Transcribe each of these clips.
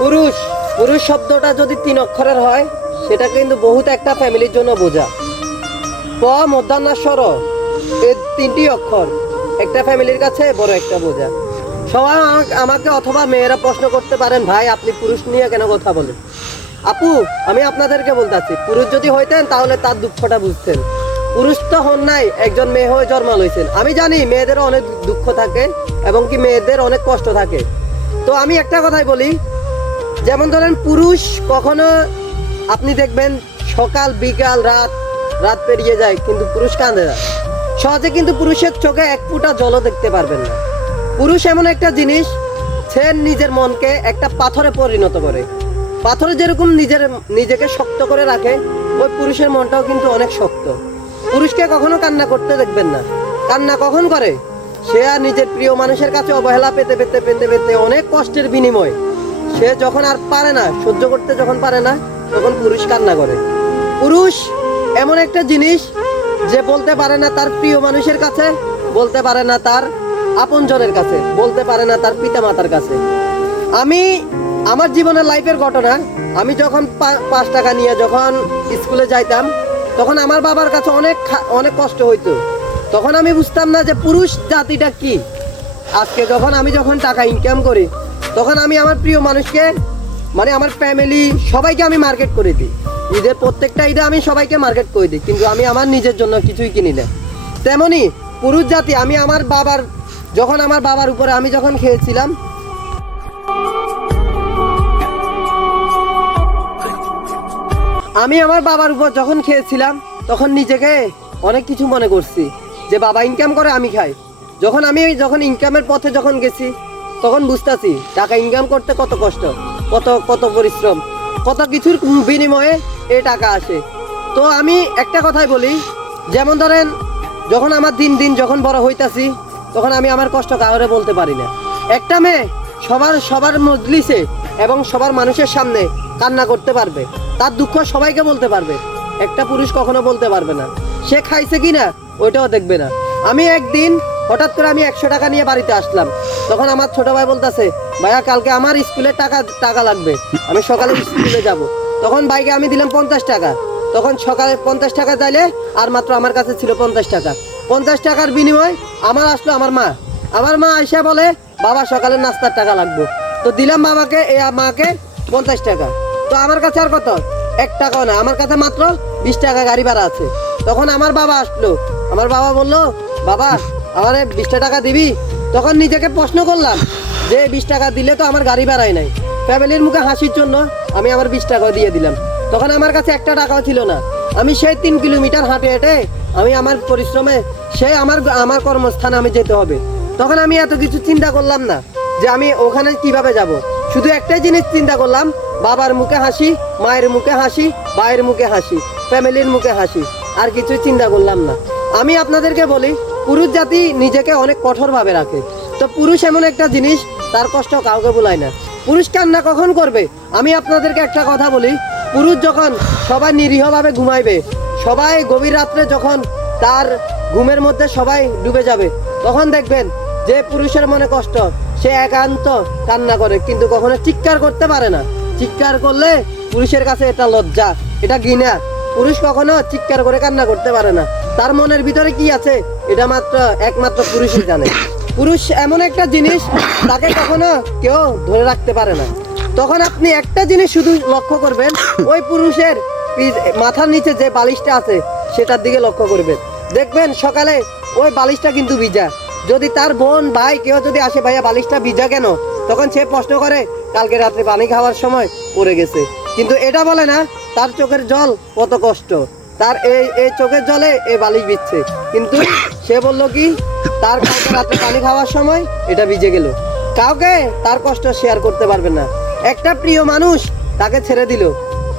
পুরুষ পুরুষ শব্দটা যদি 3 অক্ষরের হয় সেটা কিন্তু বহুত একটা ফ্যামিলির জন্য বোঝা। প মধ্যাহ্ন স্বর, এই 3টি অক্ষর একটা ফ্যামিলির কাছে বড় একটা বোঝা। সবাই আমাকে অথবা মেয়েরা প্রশ্ন করতে পারেন, ভাই আপনি পুরুষ নিয়ে কেন কথা বলেন? আপু, আমি আপনাদেরকে বলতেছি, পুরুষ যদি হইতেন তাহলে তার দুঃখটা বুঝতেন। পুরুষ তো হন নাই, একজন মেয়ে হয়ে জন্ম লইছেন। আমি জানি মেয়েদেরও অনেক দুঃখ থাকে এবং কি মেয়েদের অনেক কষ্ট থাকে। তো আমি একটা কথাই বলি, যেমন ধরেন পুরুষ কখনো আপনি দেখবেন সকাল বিকাল রাত রাত পেরিয়ে যায় কিন্তু পুরুষ কাঁদে না সহজে, কিন্তু পুরুষের চোখে এক ফোঁটা জলও দেখতে পারবেন না। পুরুষ এমন একটা জিনিস, সে নিজের মনকে একটা পাথরে পরিণত করে। পাথরে যেরকম নিজেকে শক্ত করে রাখে, ওই পুরুষের মনটাও কিন্তু অনেক শক্ত। পুরুষকে কখনো কান্না করতে দেখবেন না। কান্না কখন করে? সে আর নিজের প্রিয় মানুষের কাছে অবহেলা পেতে পেতে পেতে পেতে অনেক কষ্টের বিনিময় সে যখন আর পারে না, সহ্য করতে যখন পারে না, তখন পুরুষ কান্না করে। পুরুষ এমন একটা জিনিস যে বলতে পারে না তার প্রিয় মানুষের কাছে, বলতে পারে না তার আপনজনের কাছে, বলতে পারে না তার পিতা মাতার কাছে। আমি আমার জীবনের লাইফের ঘটনা, আমি যখন 5 টাকা নিয়ে যখন স্কুলে যাইতাম, তখন আমার বাবার কাছে অনেক কষ্ট হইতো। তখন আমি বুঝতাম না যে পুরুষ জাতিটা কি। আজকে যখন টাকা ইনকাম করি, তখন আমি আমার প্রিয় মানুষকে, মানে আমার ফ্যামিলি সবাইকে আমি মার্কেট করে দিই। ঈদের প্রত্যেকটা ঈদে আমি সবাইকে মার্কেট করে দিই, কিন্তু আমি আমার নিজের জন্য কিছুই কিনি না। তেমনি পুরুষ জাতি, আমি আমার বাবার উপরে আমি যখন খেয়েছিলাম, আমি আমার বাবার উপর যখন খেয়েছিলাম, তখন নিজেকে অনেক কিছু মনে করছি যে বাবা ইনকাম করে আমি খাই। যখন ইনকামের পথে যখন গেছি, তখন বুঝতেছি টাকা ইনকাম করতে কত কষ্ট, কত পরিশ্রম, কত কিছুর বিনিময়ে এই টাকা আসে। তো আমি একটা কথাই বলি, যেমন ধরেন যখন আমার দিন যখন বড় হইতাছি, তখন আমি আমার কষ্ট কাউরে বলতে পারি না। একটা মেয়ে সবার মজলিসে এবং সবার মানুষের সামনে কান্না করতে পারবে, তার দুঃখ সবাইকে বলতে পারবে। একটা পুরুষ কখনো বলতে পারবে না, সে খাইছে কিনা ওইটাও দেখবে না। আমি একদিন হঠাৎ করে আমি 100 টাকা নিয়ে বাড়িতে আসলাম, তখন আমার ছোট ভাই বলতেছে, ভাইয়া কালকে আমার স্কুলের টাকা লাগবে, আমি সকালে স্কুলে যাব। তখন ভাইকে আমি দিলাম 50 টাকা। তখন সকালে 50 টাকা চাইলে আর মাত্র আমার কাছে ছিল 50 টাকা। 50 টাকার বিনিময় আমার আসলো আমার মা আইসা বলে, বাবা সকালের নাস্তার টাকা লাগবে। তো দিলাম মাকে 50 টাকা। তো আমার কাছে আর কত, 1 টাকাও না, আমার কাছে মাত্র 20 টাকা গাড়ি ভাড়া আছে। তখন আমার বাবা আসলো, আমার বাবা বললো, বাবা আমার 20 টাকা দিবি? তখন নিজেকে প্রশ্ন করলাম যে 20 টাকা দিলে তো আমার গাড়ি ভাড়াই নাই। ফ্যামিলির মুখে হাসির জন্য আমি আমার 20 টাকা দিয়ে দিলাম। তখন আমার কাছে 1 টাকাও ছিল না। আমি সেই 3 কিলোমিটার হেঁটে আমি আমার পরিশ্রমে সেই আমার কর্মস্থানে আমি যেতে হবে। তখন আমি এত কিছু চিন্তা করলাম না যে আমি ওখানে কিভাবে যাব। শুধু একটাই জিনিস চিন্তা করলাম, বাবার মুখে হাসি, মায়ের মুখে হাসি, ভাইয়ের মুখে হাসি, ফ্যামিলির মুখে হাসি, আর কিছু চিন্তা করলাম না। আমি আপনাদেরকে বলি, পুরুষ জাতি নিজেকে অনেক কঠোরভাবে রাখে। তো পুরুষ এমন একটা জিনিস, তার কষ্ট কাউকে বলায় না। পুরুষ কান্না কখন করবে? আমি আপনাদেরকে একটা কথা বলি, পুরুষ যখন সবাই নিরীহভাবে ঘুমাইবে, সবাই গভীর রাত্রে যখন তার ঘুমের মধ্যে সবাই ডুবে যাবে, তখন দেখবেন যে পুরুষের মনে কষ্ট, সে একান্ত কান্না করে, কিন্তু কখনো চিৎকার করতে পারে না। চিৎকার করলে পুরুষের কাছে এটা লজ্জা, এটা ঘৃণা। পুরুষ কখনো চিৎকার করে কান্না করতে পারে না। তার মনের ভিতরে কি আছে এটা একমাত্র পুরুষই জানে। পুরুষ এমন একটা জিনিস, তাকে কখনো কেউ ধরে রাখতে পারে না। তখন আপনি একটা জিনিস শুধু লক্ষ্য করবেন, ওই পুরুষের মাথার নিচে যে বালিশটা আছে সেটার দিকে লক্ষ্য করবেন। দেখবেন সকালে ওই বালিশটা কিন্তু ভিজা। যদি তার বোন ভাই কেউ যদি আসে, ভাইয়া বালিশটা ভিজা কেন? তখন সে প্রশ্ন করে, কালকে রাত্রে পানি খাওয়ার সময় পড়ে গেছে। কিন্তু এটা বলে না তার চোখের জল কত কষ্ট, তার এই চোখের জলে এই বালিশ ভিজছে। কিন্তু সে বলল কি, তার কালকে রাত্রে পানি খাওয়ার সময় এটা ভিজে গেল। কাউকে তার কষ্ট শেয়ার করতে পারবে না। একটা প্রিয় মানুষ তাকে ছেড়ে দিল,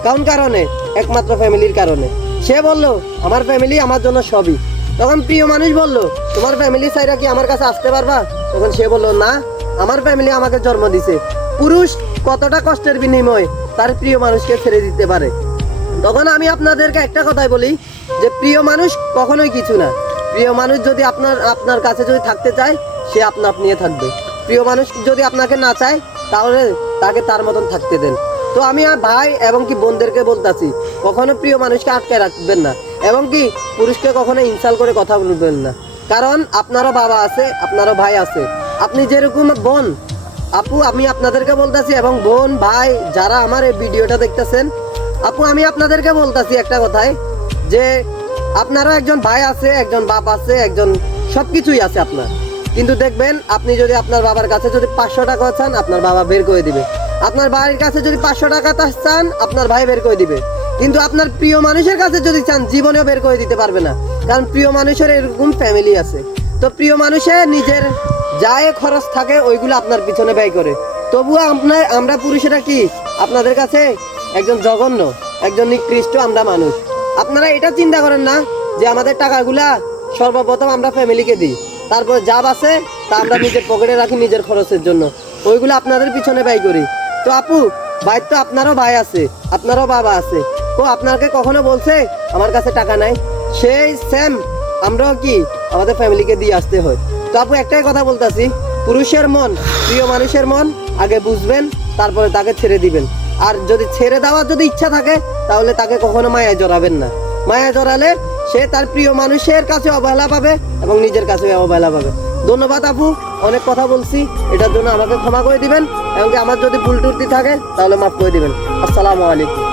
কোন কারণে? একমাত্র ফ্যামিলির কারণে। সে বলল, আমার ফ্যামিলি আমার জন্য সবই। তখন প্রিয় মানুষ বলল, তোমার ফ্যামিলি চাইরা কি আমার কাছে আসতে পারবা? তখন সে বলল, না, আমার ফ্যামিলি আমাকে জন্ম দিছে। পুরুষ কতটা কষ্টের বিনিময়ে তার প্রিয় মানুষকে ছেড়ে দিতে পারে। তখন আমি আপনাদেরকে একটা কথাই বলি, যে প্রিয় মানুষ কখনোই কিছু না। প্রিয় মানুষ যদি আপনার কাছে যদি থাকতে চায়, সে আপনা আপনি থাকবে। প্রিয় মানুষ যদি আপনাকে না চায়, তাহলে তাকে তার মতন থাকতে দেন। তো আমি আর ভাই এবং কি বোনদেরকে বলতাছি, কখনো প্রিয় মানুষকে আটকে রাখবেন না, এবং কি পুরুষকে কখনো ইনসাল্ট করে কথা বলবেন না। কারণ আপনারও বাবা আছে, আপনারও ভাই আছে। আপনি যেরকম বোন, আপু আমি আপনাদেরকে বলতাছি, এবং বোন ভাই যারা আমার এই ভিডিওটা দেখতেছেন, আপু আমি আপনাদেরকে বলতাছি একটা কথাই, যে আপনারও একজন ভাই আছে, একজন বাপ আছে, একজন সবকিছুই আছে আপনার। কিন্তু দেখবেন আপনি যদি আপনার বাবার কাছে যদি 500 টাকা চান, আপনার বাবা বের করে দিবে। আপনার বাড়ির কাছে যদি 500 টাকা চান, আপনার ভাই বের করে দিবে। কিন্তু আপনার প্রিয় মানুষের কাছে যদি চান, জীবনেও বের করে দিতে পারবে না। কারণ প্রিয় মানুষের এরকম ফ্যামিলি আছে। তো প্রিয় মানুষের নিজের যায় খরচ থাকে, ওইগুলো আপনার পিছনে ব্যয় করে। তবুও আমরা পুরুষেরা কি আপনাদের কাছে একজন জঘন্য, একজন নিকৃষ্ট আমরা মানুষ। আপনারা এটা চিন্তা করেন না যে আমাদের টাকাগুলা সর্বপ্রথম আমরা ফ্যামিলিকে দিই, তারপর যা বাঁচে তা আমরা নিজের পকেটে রাখি নিজের খরচের জন্য, ওইগুলো আপনাদের পিছনে ব্যয় করি। তো আপু ভাই, তো আপনারও ভাই আছে, আপনারও বাবা আছে, তো আপনাকে কখনো বলছে আমার কাছে টাকা নাই? সেই সেম আমরাও কি আমাদের ফ্যামিলিকে দিয়ে আসতে হয়। তো আপু একটাই কথা বলতাছি, পুরুষের মন, প্রিয় মানুষের মন আগে বুঝবেন, তারপরে তাকে ছেড়ে দিবেন। আর যদি ছেড়ে দেওয়ার যদি ইচ্ছা থাকে, তাহলে তাকে কখনো মায়ায় জড়াবেন না। মায়ায় জড়ালে সে তার প্রিয় মানুষের কাছে অবহেলা পাবে এবং নিজের কাছে অবহেলা পাবে। ধন্যবাদ আপু, অনেক কথা বলছি, এটার জন্য আমাকে ক্ষমা করে দিবেন, এবং আমার যদি ভুল ত্রুটি থাকে তাহলে মাফ করে দিবেন। আসসালামু আলাইকুম।